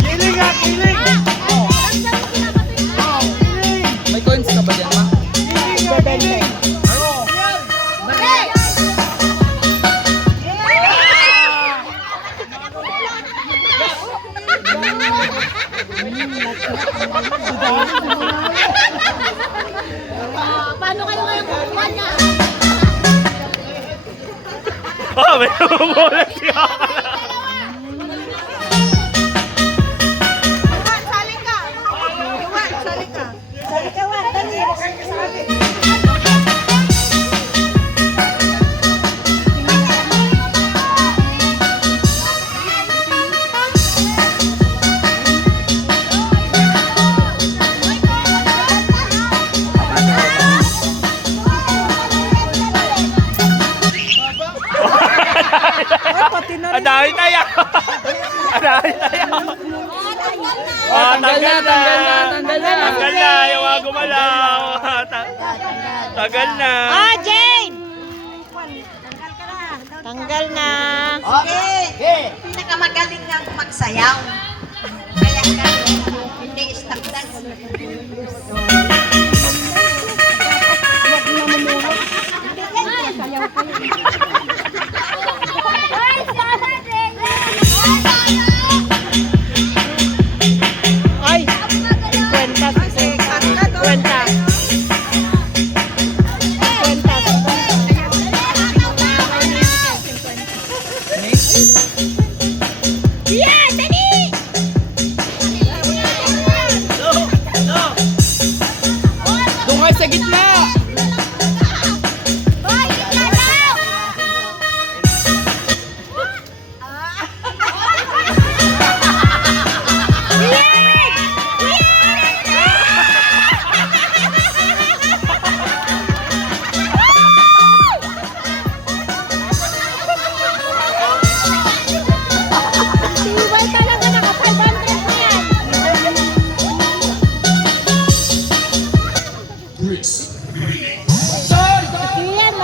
Kiling nga, kiling! May coins ka ba dyan, ma? Kiling nga, kiling! Paano kayo ngayon kukuha niya? Oh, may umulat siya. Sali ka! Sali ka! Sali ka, Wan! Dali! Adahin tayo. Adahin tayo. Oh, tanggal na. Tanggal na. Yung mga gumalaw. Tagal na. Ah, Jane! Tanggal na. Okay. Pinakamagaling ng magsayaw. Kaya kayo, hindi stop dance. Ay! 50. 50. Yeah, dali! Doon kayo sa gitna! Hoy, gitna daw! Tibay talaga, naka-500 na yan. Yan,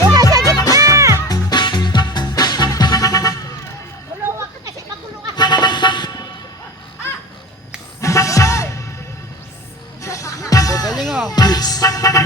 Doon sa gitna! Kulungan ka kasi magkulungan ka. Galing ah.